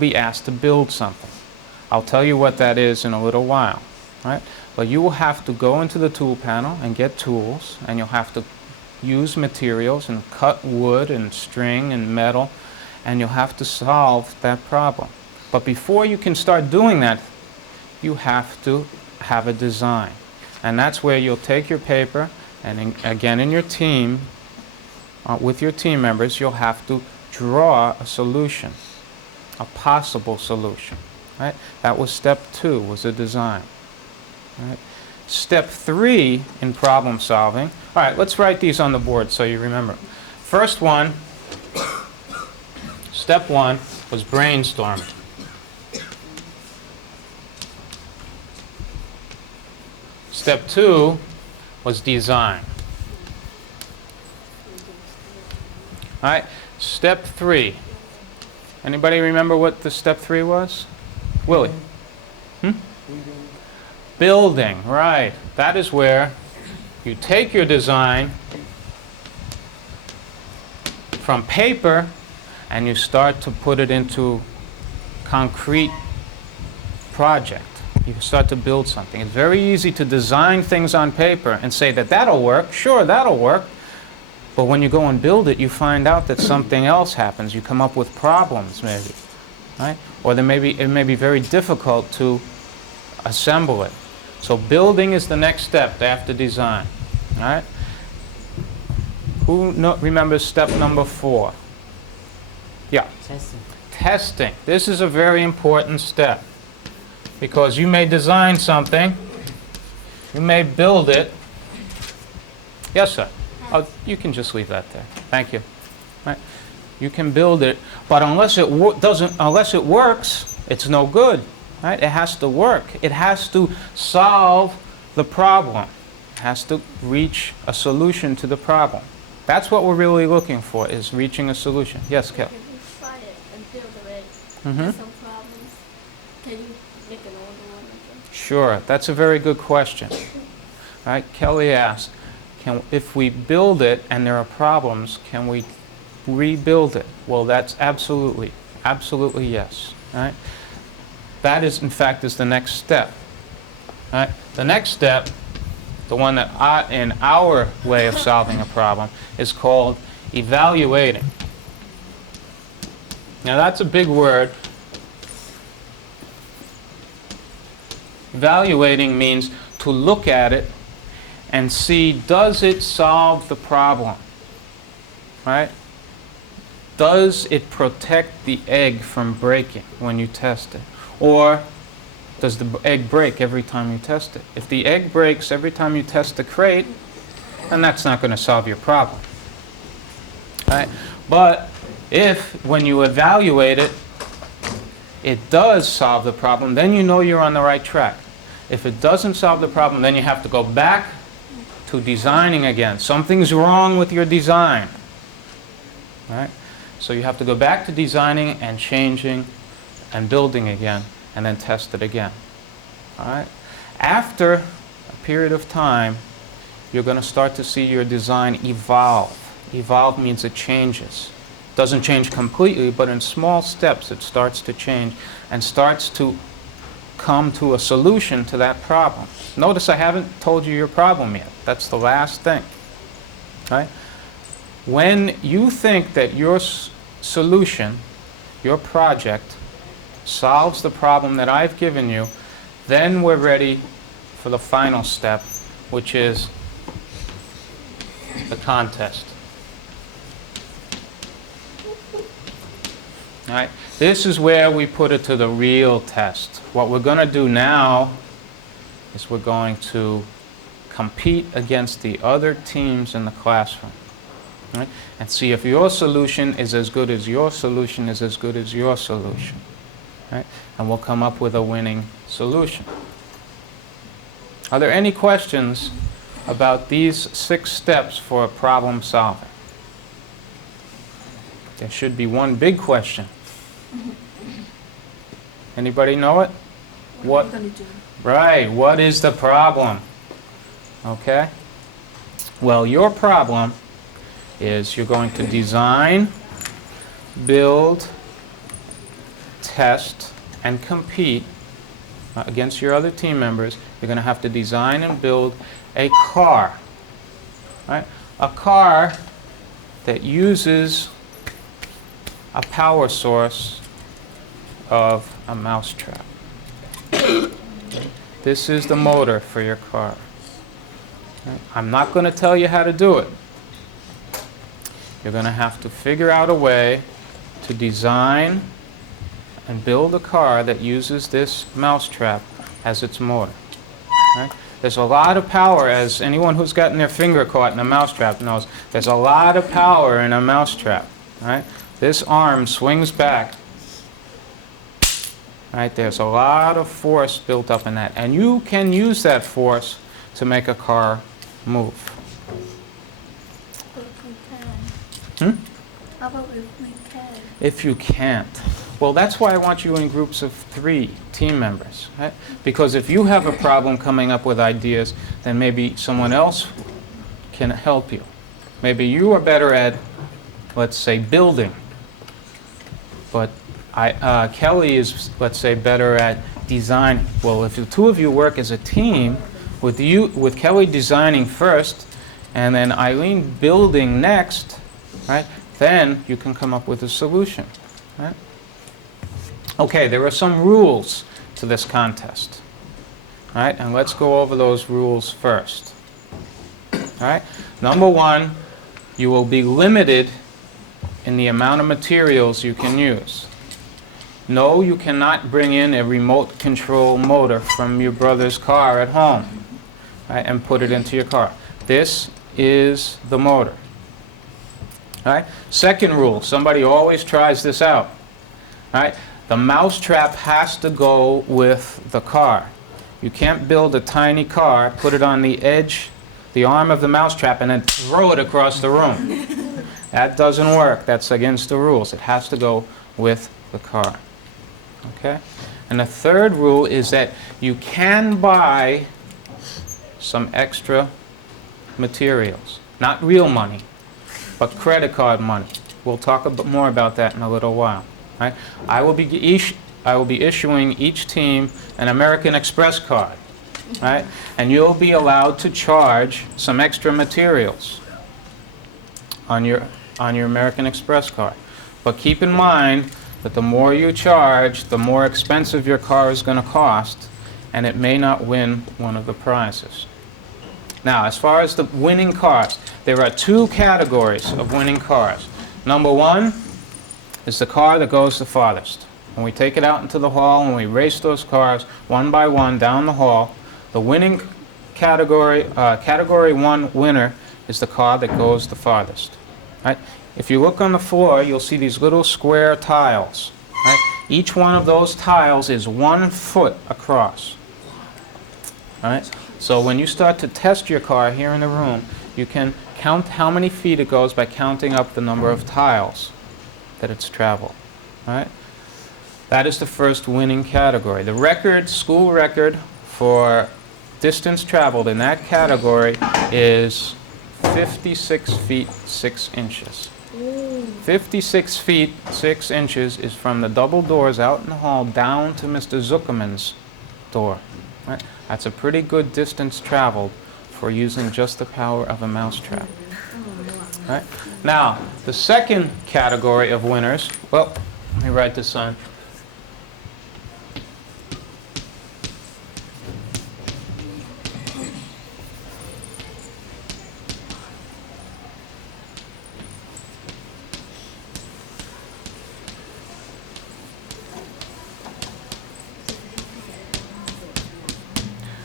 be asked to build something. I'll tell you what that is in a little while, right? But you will have to go into the tool panel and get tools, and you'll have to use materials and cut wood and string and metal, and you'll have to solve that problem. But before you can start doing that, you have to have a design. And that's where you'll take your paper, and again in your team, with your team members, you'll have to draw a solution, a possible solution. Right? That was step 2, was a design. Right? Step 3 in problem solving. All right, let's write these on the board so you remember. First one, step 1 was brainstorming. Step 2 was design. All right, step 3. Anybody remember what the step 3 was? Willie? Building, right. That is where you take your design from paper and you start to put it into concrete project. You start to build something. It's very easy to design things on paper and say that that'll work. Sure, that'll work. But when you go and build it, you find out that something else happens. You come up with problems, maybe, right? Or it may be very difficult to assemble it. So building is the next step after design, all right? Who remembers step number 4? Yeah. Testing. Testing. This is a very important step because you may design something, you may build it. Yes, sir. Oh, you can just leave that there. Thank you. Right. You can build it, but unless it works, it's no good. Right? It has to work. It has to solve the problem. It has to reach a solution to the problem. That's what we're really looking for, is reaching a solution. Yes, Kel? Can you try it and build it? Some problems. Can you make another one again? Sure. That's a very good question. Right? Kelly asked, if we build it and there are problems, can we rebuild it? Well, that's absolutely yes. Right? That is, in fact, is the next step. Right? The next step, the one that in our way of solving a problem, is called evaluating. Now that's a big word. Evaluating means to look at it and see, does it solve the problem? Right? Does it protect the egg from breaking when you test it? Or does the egg break every time you test it? If the egg breaks every time you test the crate, then that's not going to solve your problem. Right? But if, when you evaluate it, it does solve the problem, then you know you're on the right track. If it doesn't solve the problem, then you have to go back to designing again. Something's wrong with your design. Right? So you have to go back to designing and changing and building again, and then test it again. All right? After a period of time, you're going to start to see your design evolve. Evolve means it changes. It doesn't change completely, but in small steps it starts to change and starts to come to a solution to that problem. Notice I haven't told you your problem yet. That's the last thing. Right? When you think that your solution, your project, solves the problem that I've given you, then we're ready for the final step, which is the contest. All right? This is where we put it to the real test. What we're going to do now is we're going to compete against the other teams in the classroom. Right? And see if your solution is as good as your solution is as good as your solution. Right? And we'll come up with a winning solution. Are there any questions about these 6 steps for problem solving? There should be one big question. Anybody know it? What are you going to do? Right, what is the problem? Okay? Well, your problem is you're going to design, build, test and compete against your other team members, you're going to have to design and build a car. Right? A car that uses a power source of a mousetrap. This is the motor for your car. Right? I'm not going to tell you how to do it. You're going to have to figure out a way to design and build a car that uses this mousetrap as its motor. Right? There's a lot of power, as anyone who's gotten their finger caught in a mousetrap knows, there's a lot of power in a mousetrap. Right? This arm swings back. Right? There's a lot of force built up in that, and you can use that force to make a car move. If we can. How about if we can? If you can't. Well, that's why I want you in groups of 3 team members. Right? Because if you have a problem coming up with ideas, then maybe someone else can help you. Maybe you are better at, let's say, building. But Kelly is, let's say, better at designing. Well, if the 2 of you work as a team, with Kelly designing first, and then Eileen building next, right? Then you can come up with a solution. Right? Okay, there are some rules to this contest. Right? And let's go over those rules first. All right? Number 1, you will be limited in the amount of materials you can use. No, you cannot bring in a remote control motor from your brother's car at home, right, and put it into your car. This is the motor. All right? Second rule, somebody always tries this out. All right? The mousetrap has to go with the car. You can't build a tiny car, put it on the edge, the arm of the mousetrap, and then throw it across the room. That doesn't work. That's against the rules. It has to go with the car. Okay? And the third rule is that you can buy some extra materials. Not real money, but credit card money. We'll talk a bit more about that in a little while. Right? I will be issuing each team an American Express card. Right? And you'll be allowed to charge some extra materials on your American Express card. But keep in mind that the more you charge, the more expensive your car is going to cost, and it may not win one of the prizes. Now, as far as the winning cars, there are 2 categories of winning cars. Number 1 is the car that goes the farthest. When we take it out into the hall and we race those cars one by one down the hall, the winning category 1 winner is the car that goes the farthest. Right? If you look on the floor, you'll see these little square tiles. Right? Each one of those tiles is 1 foot across. Right? So when you start to test your car here in the room, you can count how many feet it goes by counting up the number of tiles that it's traveled. Right? That is the first winning category. The record, school record for distance traveled in that category is 56 feet 6 inches. 56 feet 6 inches is from the double doors out in the hall down to Mr. Zuckerman's door. Right? That's a pretty good distance traveled for using just the power of a mousetrap. Right? Now, the second category of winners, well, let me write this on.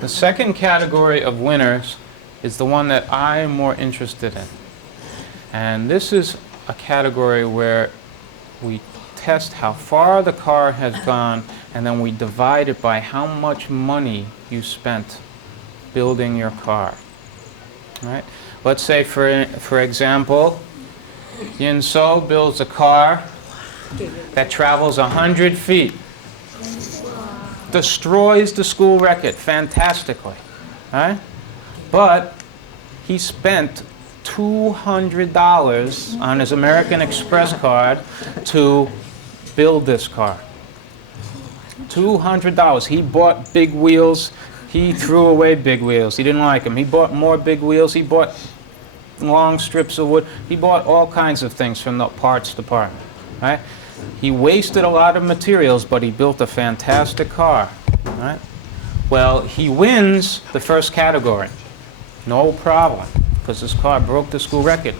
The second category of winners is the one that I am more interested in. And this is a category where we test how far the car has gone, and then we divide it by how much money you spent building your car. Right? Let's say, for example, Yin So builds a car that travels 100 feet. Destroys the school record fantastically, right? But he spent $200 on his American Express card to build this car. $200. He bought big wheels. He threw away big wheels. He didn't like them. He bought more big wheels. He bought long strips of wood. He bought all kinds of things from the parts department, right? He wasted a lot of materials, but he built a fantastic car, right? Well, he wins the first category. No problem, because his car broke the school record.